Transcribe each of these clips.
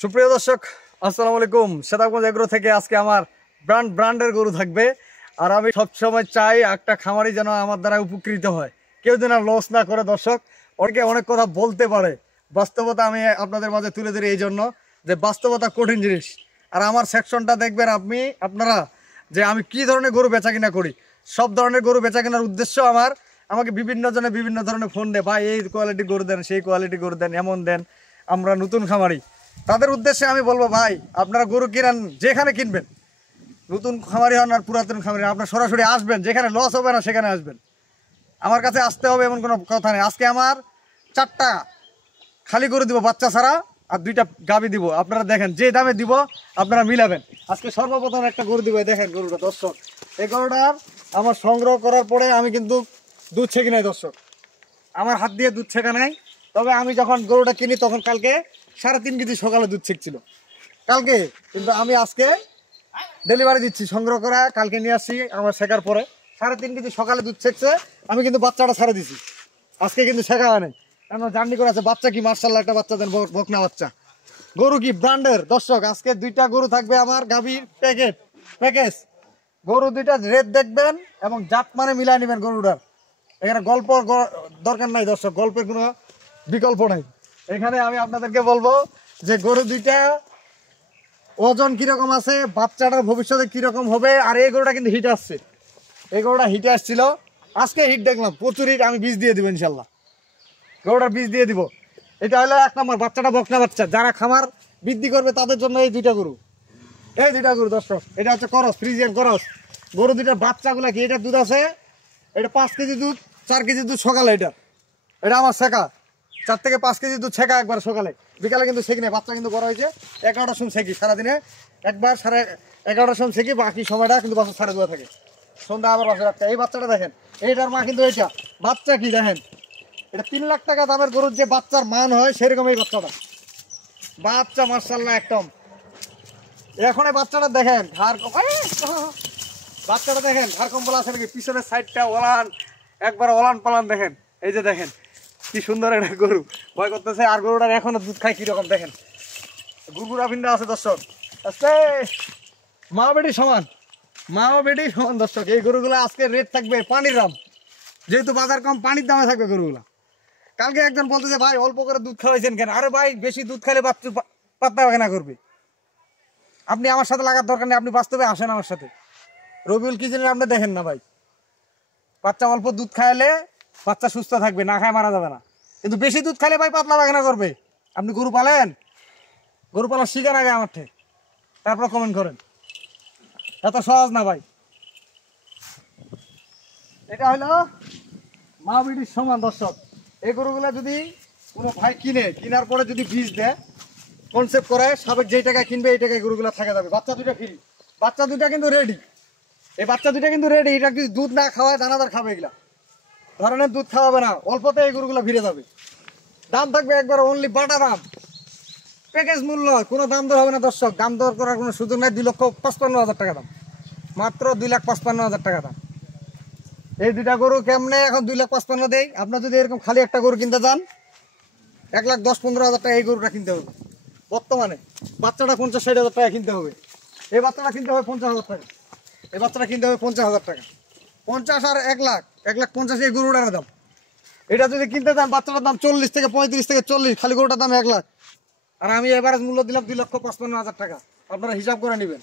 সুপ্রিয় দর্শক আসসালামু আলাইকুম। সেতাবগঞ্জ এগ্রো থেকে আজকে আমার ব্র্যান্ডের গরু থাকবে। আর আমি সবসময় চাই একটা খামারি যেন আমার দ্বারা উপকৃত হয়, কেউ যেন লস না করে। দর্শক অনেকে অনেক কথা বলতে পারে, বাস্তবতা আমি আপনাদের মাঝে তুলে ধরি এই জন্য যে বাস্তবতা কঠিন জিনিস। আর আমার সেকশনটা দেখবেন আপনারা যে আমি কি ধরনের গরু বেচা কিনা করি। সব ধরনের গরু বেচা কেনার উদ্দেশ্য আমাকে বিভিন্ন জনে বিভিন্ন ধরনের ফোন দেয়, ভাই এই কোয়ালিটি গরু দেন, সেই কোয়ালিটি গরু দেন, এমন দেন। আমরা নতুন খামারি, তাদের উদ্দেশ্যে আমি বলবো, ভাই আপনারা গরু কিনেন যেখানে কিনবেন, নতুন খামারি হন আর পুরাতন খামারি, আপনারা সরাসরি আসবেন, যেখানে লস হবে না সেখানে আসবেন। আমার কাছে আসতে হবে এমন কোনো কথা নেই। আজকে আমার 4টা খালি গরু দিব বাচ্চা ছাড়া, আর 2টা গাভী দিব। আপনারা দেখেন যে দামে দিব আপনারা মিলাবেন। আজকে সর্বপ্রথম একটা গরু দিব, দেখেন গরুটা। দর্শক এই গরুটার আমার সংগ্রহ করার পরে আমি কিন্তু দুধ ছেঁকি নাই দর্শক, আমার হাত দিয়ে দুধ ছেঁকা নাই। তবে আমি যখন গরুটা কিনি তখন কালকে 3.5 কেজি সকালে দুধ ছেঁকছিল কালকে, কিন্তু আমি আজকে ডেলিভারি দিচ্ছি, সংগ্রহ করা কালকে নিয়ে আসছি। আমার শেখার পরে 3.5 কেজি সকালে দুধ ছেঁকছে, আমি কিন্তু বাচ্চাটা ছেড়ে দিছি, আজকে কিন্তু শেখা হয় নাই। কেন জার্নি করে আছে বাচ্চা, কি মার্শাল্লাহ একটা বাচ্চা দেন, বকনা বাচ্চা। গরু কি ব্র্যান্ডের দর্শক। আজকে 2টা গরু থাকবে আমার গাভীর প্যাকেজ। গরু 2টা রেট দেখবেন এবং জাত মানে মিলাই নেবেন গরুটার। এখানে গল্প দরকার নাই দর্শক, গল্পের কোনো বিকল্প নাই। এখানে আমি আপনাদেরকে বলবো যে গরু 2টা ওজন কিরকম আছে, বাচ্চাটার ভবিষ্যতে কিরকম হবে। আর এই গরুটা কিন্তু হিট আসছে, এই গরুটা হিটে আসছিল, আজকে হিট দেখলাম প্রচুর হিট। আমি বীজ দিয়ে দিব ইনশাল্লাহ, গরুটার বীজ দিয়ে দিব। এটা হলো 1 নম্বর, বাচ্চাটা বকনা বাচ্চা। যারা খামার বৃদ্ধি করবে তাদের জন্য এই 2টা গরু, এই 2টা গরু দর্শক। এটা হচ্ছে করস, ফ্রিজিয়ান করস গরু। 2টার বাচ্চাগুলা কি, এটা দুধ আছে, এটা 5 কেজি দুধ, 4 কেজি দুধ সকালে। এটা আমার শেখা, 4 থেকে 5 কেজি দুধ ছেঁকা একবার সকালে, বিকালে কিন্তু ছেঁকি নেই। বাচ্চা কিন্তু বড় হয়েছে, 11টার সময় ছেঁকি, সারাদিনে একবার 11:30টার সময় ছেঁকি, বাকি সময়টা কিন্তু বাচ্চা 2:30 থাকে, সন্ধ্যা আবার বাসে রাখতে। এই বাচ্চাটা দেখেন, এইটার মা কিন্তু এটা বাচ্চা কি দেখেন, এটা 3 লাখ টাকা দামের গরুর যে বাচ্চার মান হয় সেরকম এই বাচ্চাটা। বাচ্চা মার্শাল্লাহ একদম। এখন এই বাচ্চাটা দেখেন, বাচ্চাটা দেখেন ঘাড় কম্বল আছে নাকি, পিছনের সাইডটা ওলান, একবার ওলান পালান দেখেন। এই যে দেখেন কি সুন্দর একটা গরু, ভয় করতেছে। আর গরুটার এখনো দুধ খায় কিরকম দেখেন, গুরগুরা ভিন্ডা আছে দর্শক। আস্তে মা বেটি সমান, মা বেটি সমান দর্শক। এই গরুগুলো আজকে রেট থাকবে পানির দাম, যেহেতু বাজার কম, পানির দামে থাকবে গরুগুলা। কালকে একজন বলতেছে, ভাই অল্প করে দুধ খাওয়াইছেন কেন? আরে ভাই বেশি দুধ খাইলে বাচ্চা পাতলা পায়খানা করবে। আপনি আমার সাথে লাগার দরকার নেই, আপনি বাস্তবে আসেন আমার সাথে। রবিউল কিচেনে আপনি দেখেন না ভাই, বাচ্চা অল্প দুধ খাইলে বাচ্চা সুস্থ থাকবে, না খায় মারা যাবে না। কিন্তু বেশি দুধ খাইলে ভাই পাতলা পায়খানা করবে। আপনি গরু পালেন, গরু পালা শিকার আগে আমার থেকে, তারপর কমেন্ট করেন। এত সহজ না ভাই। এটা হলো মা বেটির সমান দর্শক। এই গরুগুলা যদি কোনো ভাই কেনার পরে যদি বীজ দেয়, কনসেপ্ট করে সাবেক যেই টাকা কিনবে এই টাকায় গরুগুলা থাকা যাবে। বাচ্চা 2টা ফ্রি, বাচ্চা 2টা কিন্তু রেডি। এই বাচ্চা 2টা কিন্তু রেডি। এটা যদি দুধ না খাওয়ায় দানাদার খাবে, এগুলা ধরনের দুধ খাওয়াবে না, অল্পতে এই গরুগুলা ফিরে যাবে। দাম থাকবে একবার অনলি বাটা দাম, প্যাকেজ মূল্য, কোনো দাম দর হবে না দর্শক। দাম দর করার কোনো সুযোগ নাই। 2,55,000 টাকা দাম, মাত্র 2,55,000 টাকা দাম। এই 2টা গরু কেমনে এখন 2,55,000 দেয়? আপনার যদি এরকম খালি একটা গরু কিনতে যান 1,10,15,000 টাকা এই গরুটা কিনতে হবে বর্তমানে। বাচ্চাটা 50-60,000 টাকা কিনতে হবে। এই বাচ্চাটা কিনতে হবে 50,000 টাকা, এই বাচ্চাটা কিনতে হবে 50,000 টাকা। 50 আর 1,50,000 এই গরুটার দাম। এটা যদি কিনতে যান বাচ্চাটার দাম 40 থেকে 35 থেকে 40, খালি গরুটার দাম 1 লাখ। আর আমি এভারেজ মূল্য দিলাম 2,55,000 টাকা। আপনারা হিসাব করে নেবেন।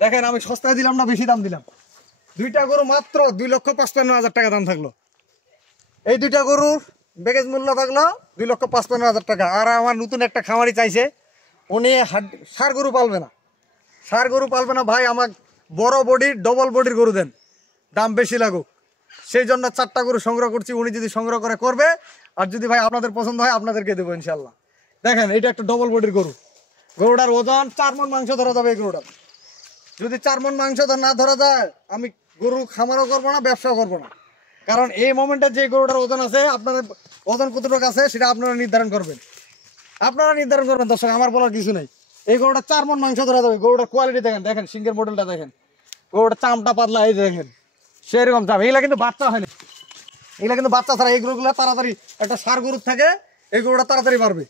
দেখেন আমি সস্তায় দিলাম না বেশি দাম দিলাম। 2টা গরু মাত্র 2,55,000 টাকা দাম থাকলো। এই 2টা গরুর প্যাকেজ মূল্য থাকলো 2,55,000 টাকা। আর আমার নতুন একটা খামারি চাইছে, উনি ষাঁড় গরু পালবে না, ষাঁড় গরু পালবে না ভাই, আমার বড় বডির ডবল বডির গরু দেন, দাম বেশি লাগুক। সেই জন্য 4টা গরু সংগ্রহ করছি। উনি যদি সংগ্রহ করবে, আর যদি ভাই আপনাদের পছন্দ হয় আপনাদেরকে দেবো ইনশাল্লাহ। দেখেন এটা একটা ডবল বডির গরু, গরুটার ওজন 4 মণ মাংস ধরা যাবে। এই গরুটার যদি 4 মণ মাংস না ধরা যায়, আমি গরু খামারও করবো না, ব্যবসাও করবো না। কারণ এই মোমেন্টে যে গরুটার ওজন আছে, আপনাদের ওজন কতটুকু আছে সেটা আপনারা নির্ধারণ করবেন, দর্শক, আমার বলার কিছু নেই। এই গরুটা 4 মণ মাংস ধরা যাবে। গরুটার কোয়ালিটি দেখেন, দেখেন সিংহের মডেলটা দেখেন, গরুটা চামটা পাতলা, এই দেখেন সেরকম চাম। এগুলা কিন্তু বাচ্চা হয়নি, এগুলা কিন্তু বাচ্চা ছাড়া। এই গরুগুলো তাড়াতাড়ি, একটা ষাঁড় গরুর থাকে এই গরুটা তাড়াতাড়ি পারবে।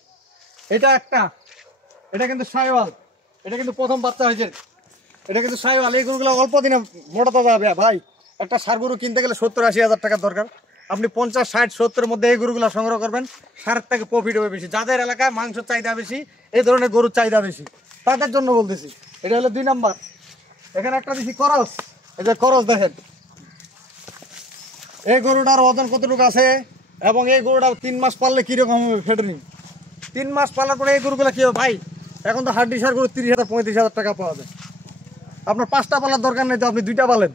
এটা একটা, এটা কিন্তু শাইওয়াল, এটা কিন্তু প্রথম বাচ্চা হয়েছে, এটা কিন্তু শাইওয়াল। এই গরুগুলো অল্প দিনে মোটাতে যাবে ভাই। একটা ষাঁড় গরু কিনতে গেলে 70-80 হাজার টাকার দরকার। আপনি 50, 60, 70-এর মধ্যে এই গরুগুলো সংগ্রহ করবেন, ষাঁড়ের থেকে প্রফিট হবে বেশি। যাদের এলাকায় মাংসের চাহিদা বেশি, এই ধরনের গরুর চাহিদা বেশি, তাদের জন্য বলতেছি। এটা হলো 2 নাম্বার। এখানে একটা দিচ্ছি করস, এই যে করস দেখেন। এই গরুটার ওজন কতটুকু আছে এবং এই গরুটা 3 মাস পাললে কীরকম হবে ফেডারিং। 3 মাস পালার পরে এই গরুগুলো কী হবে ভাই? এখন তো হাড্ডি সার গরু 30,000, 35,000 টাকা পাওয়া যায়। আপনার 5টা পালার দরকার নেই, তো আপনি 2টা পালেন,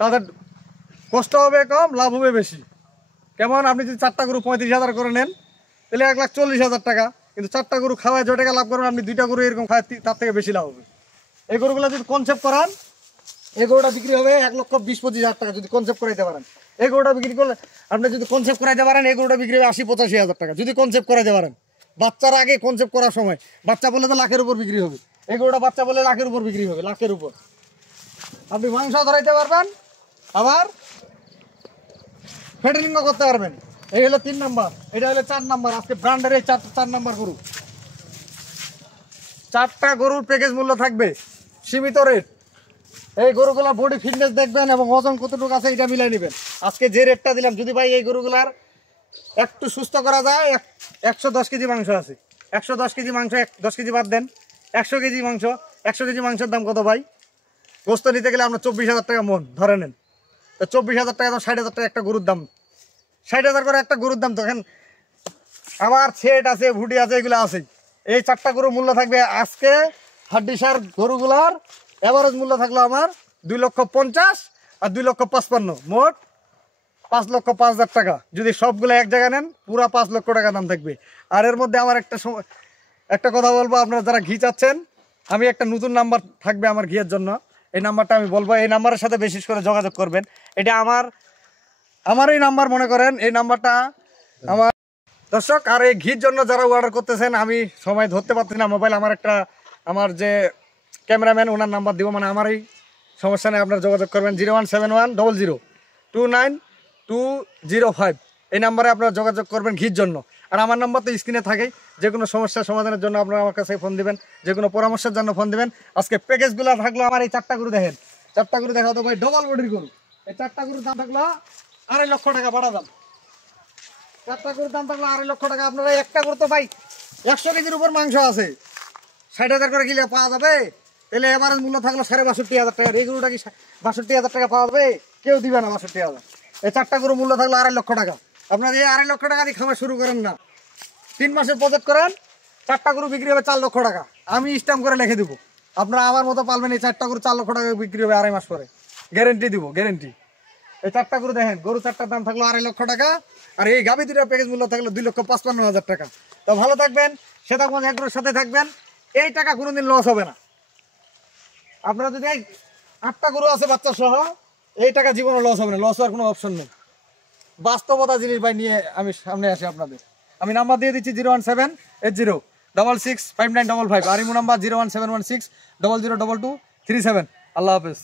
তাদের কষ্ট হবে কম, লাভ হবে বেশি। কেমন? আপনি যদি 4টা গরু 35,000 করে নেন, তাহলে 1,40,000 টাকা। কিন্তু 4টা গরু খাওয়ায় যে টাকা লাভ করবেন, আপনি 2টা গরু এরকম খাওয়ায় তার থেকে বেশি লাভ হবে। এই গরুগুলো যদি কনসেপ্ট করান, এই গরুটা বিক্রি হবে 1,20-25,000 টাকা যদি কনসেপ্ট করাইতে পারেন। এই গরুটা বিক্রি করলে আপনি যদি কনসেপ্ট করাইতে পারেন, এই গরুটা বিক্রি হবে 80-85,000 টাকা যদি কনসেপ্ট করাইতে পারেন। বাচ্চার আগে কনসেপ্ট করার সময় বাচ্চা বলে তো লাখের উপর বিক্রি হবে। এই গরুটা বাচ্চা বলে লাখের উপর বিক্রি হবে, লাখের উপর। আপনি মাংস ধরাইতে পারবেন, আবার ফেডারিংও করতে পারবেন। এই হলো 3 নাম্বার, এটা হলো 4 নাম্বার। আজকে ব্র্যান্ডের এই 4 নাম্বার গরু। 4টা গরুর প্যাকেজ মূল্য থাকবে সীমিত রেট। এই গরুগুলা বডি ফিটনেস দেখবেন এবং ওজন কতটুকু আছে এটা মিলাই নেবেন। আজকে যে রেটটা দিলাম, যদি ভাই এই গরুগুলার একটু সুস্থ করা যায়, 110 কেজি মাংস আছে, 110 কেজি মাংস, 10 কেজি বাদ দেন, 100 কেজি মাংস। 100 কেজি মাংসের দাম কত ভাই? গোস্ত নিতে গেলে আপনার 24,000 টাকা মন ধরে নেন। তো 24,000 টাকা দাম, 60,000 টাকা একটা গরুর দাম, 60,000 করে একটা গরুর দাম। তখন আমার ছেট আছে, ভুটি আছে, এগুলো আছে। এই 4টা গরুর মূল্য থাকবে আজকে হাড্ডিসার গরুগুলার এভারেজ মূল্য থাকলো আমার 2,50,000 আর 2,55,000, মোট 5,05,000 টাকা। যদি সবগুলো এক জায়গায় নেন, পুরা 5 লক্ষ টাকা দাম থাকবে। আর এর মধ্যে আমার একটা কথা বলবো, আপনারা যারা ঘি চাচ্ছেন, আমি একটা নতুন নাম্বার থাকবে আমার ঘিয়ের জন্য। এই নাম্বারটা আমি বলবো, এই নাম্বারের সাথে বিশেষ করে যোগাযোগ করবেন। এটা আমার এই নাম্বার মনে করেন, এই নাম্বারটা আমার দর্শক। আর এই ঘির জন্য যারা অর্ডার করতেছেন, আমি সময় ধরতে পারছি না মোবাইল, আমার যে ক্যামেরাম্যান ওনার নাম্বার দিব, মানে আমার এই সমস্যা নেই, আপনারা যোগাযোগ করবেন 01710020205। এই নাম্বারে আপনারা যোগাযোগ করবেন ঘির জন্য। আর আমার নাম্বার তো স্ক্রিনে থাকেই, যে কোনো সমস্যার সমাধানের জন্য আপনারা আমার কাছে ফোন দিবেন, যে কোনো পরামর্শের জন্য ফোন দিবেন। আজকে প্যাকেজগুলো থাকলো আমার এই 4টা গরু দেখেন, 4টা গরু দেখা তো ভাই ডবল বডির গরু। এই 4টা গরুর দাম থাকলো 2.5 লক্ষ টাকা বাড়া দাম। 4টা গরুর দাম থাকলো 2.5 লক্ষ টাকা। আপনারা একটা গরু তো ভাই 100 কেজির উপর মাংস আছে, 60,000 করে কিলো পাওয়া যাবে। তাহলে এভারেজ মূল্য থাকলো 62,500 টাকা। এই গরুটা কি 62,000 টাকা পাওয়া যাবে? কেউ দিবে না 62,000। এই 4টা গরু মূল্য থাকলো 2.5 লক্ষ টাকা। আপনারা এই 2.5 লক্ষ টাকা দিয়ে খামার শুরু করেন না, 3 মাসের প্রজেক্ট করেন, 4টা গরু বিক্রি হবে 4 লক্ষ টাকা। আমি স্ট্যাম্প করে লিখে দেবো, আপনারা আমার মতো পালবেন। এই 4টা গরু 4 লক্ষ টাকা বিক্রি হবে 2.5 মাস পরে, গ্যারেন্টি দিব, গ্যারেন্টি। এই 4টা গরু দেখেন, গরু 4টার দাম থাকলো 2.5 লক্ষ টাকা। আর এই গাভী 2টার প্যাকেজ মূল্য থাকলো 2,55,000 টাকা। তো ভালো থাকবেন, শ্বেতাগঞ্জ এগ্রোর সাথে থাকবেন। এই টাকা কোনোদিন লস হবে না। আপনারা যদি 8টা গরু আছে বাচ্চা সহ, এই টাকা জীবনে লস হবে না, লস হওয়ার কোনো অপশন নেই। বাস্তবতা জিনিস ভাই নিয়ে আমি সামনে আসি আপনাদের। আমি নাম্বার দিয়ে দিচ্ছি 01780665955। আর ইমো নাম্বার 01716002237। আল্লাহ হাফেজ।